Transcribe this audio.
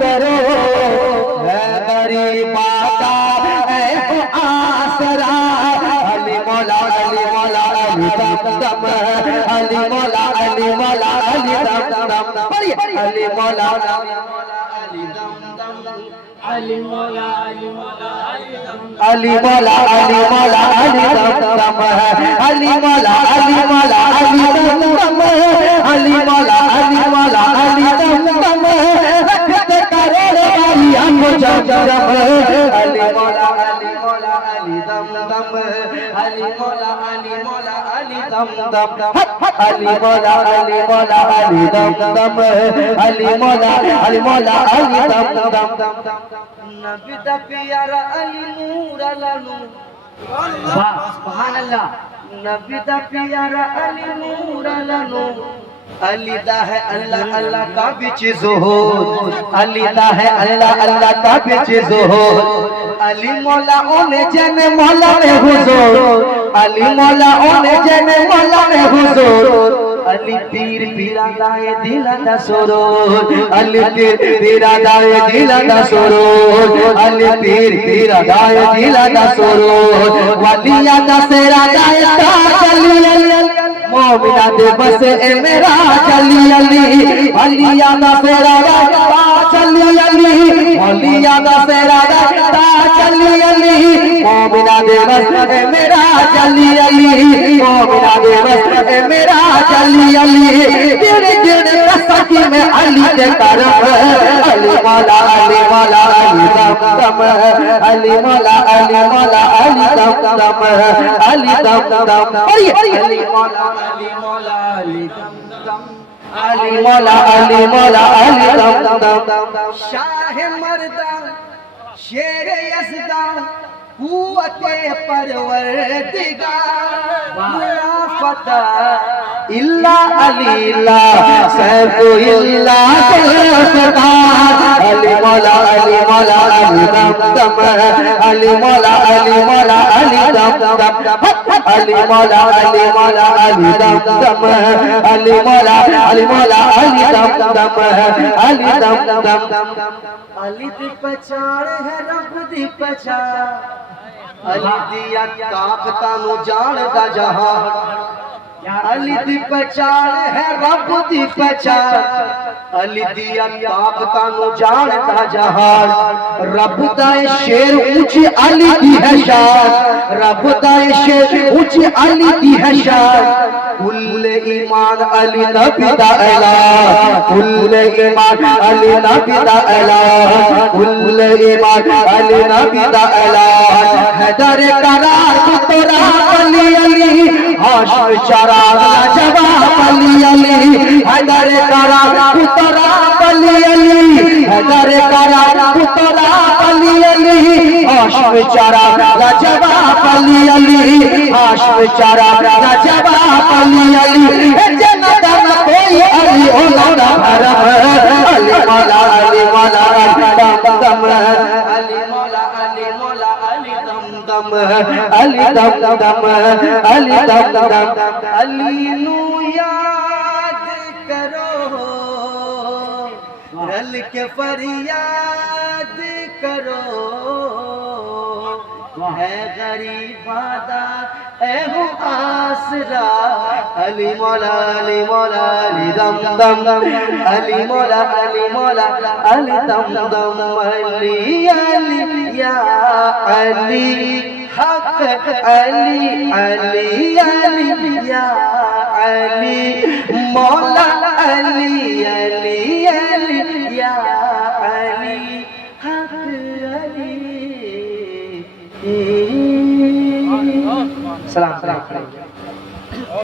करो है गरीबा का ऐ आसरा। अली मौला अली मौला अली दम दम, अली मौला अली मौला अली दम दम। अली मौला अली दम दम, अली मौला अली मौला अली मौला अली मौला अली दम दम, अली मौला अली मौला अली दम दम, अली मौला अली मौला अली दम दम। रखते करोड़ वालियां को जम जम, अली मौला अली मौला अली दम दम, अली मौला अली मौला अली दम दम, अली मौला अली मौला अली दम दम, अली मौला अली मौला अली दम दम। नबी दा प्यारा अली नूर अला नूर, सुभान अल्लाह। नबी दा प्यारा अली नूर अला नूर, अली दा है अल्लाह अल्लाह का बिच ज़ुहूर, अली दा है अल्लाह अल्लाह का बिच ज़ुहूर। अली मौला ओने जने मौला में हुजूर, अली मौला ओने जने मौला में हुजूर। अली पीर पीरा दाए दिला दा सुरूर, अली पीर पीरा दाए दिला दा सुरूर, अली पीर पीरा दाए दिला दा सुरूर। वलिया दा सेरा दाए ताज अली अली, मोमिना दे बस ए मेरा अली अली। वलिया दा सेरा दाए ताज अली अली, वलिया दा सेरा दाए ताज अली अली। मोमिना दे बस ए मेरा अली अली, मोमिना दे बस ए मेरा अली अली। तेरे गिरने सकी में अली के करम, अली मौला अली मौला अली दम दम, अली मौला अली मौला अली दम दम, अली दम दम। अली मौला अली मौला अली दम दम, अली मौला अली मौला अली दम दम। शाह मर्दा शेर यज़दा कुव्वते परवरदिगार, फता इल्ला अली इल्ला सैफु इल्ला सरकार। अली मौला अली मौला अली दम दम, अली मौला अली मौला अली दम दम, अली मौला अली मौला अली दम दम, अली मौला अली मौला अली दम दम, अली दम दम। अली दी पहचान है रब दी पहचान, अली दिया ताकतां नू जानदा जहान। अली दी पहचान है रब दी पहचान, अली दिया ताकतां नू जानदा जहान। रब दा शेर ऊंची अली दी है शान, रब दा शेर ऊंची अली दी है शान। कुल ईमान अली नबी दा ऐलान, कुल ईमान अली नबी दा ऐलान, कुल ईमान अली नबी दा ऐलान। हैदर करार तोरा अली अली, हाशिम चराग जवाब अली अली। हैदर करार तोरा अली अली, हैदर करार तोरा अली अली। हाशिम चराग जवाब अली अली, हाशिम चराग जवाब अली अली। जन्नत में कोई अली होना हरम, अली मौला अली मौला अली दम दम, अली मौला अली मौला अली दम दम, अली दम दम, अली दम दम। अली नू याद करो, रल के फरियाद करो, है गरीबा दा एहो आसरा। अली मौला अली मौला अली दम दम, अली मौला अली मौला अली दम दम। अली अली या अली हक अली अली अली या अली मौला अली अली अली या अली हक अली। सलाम।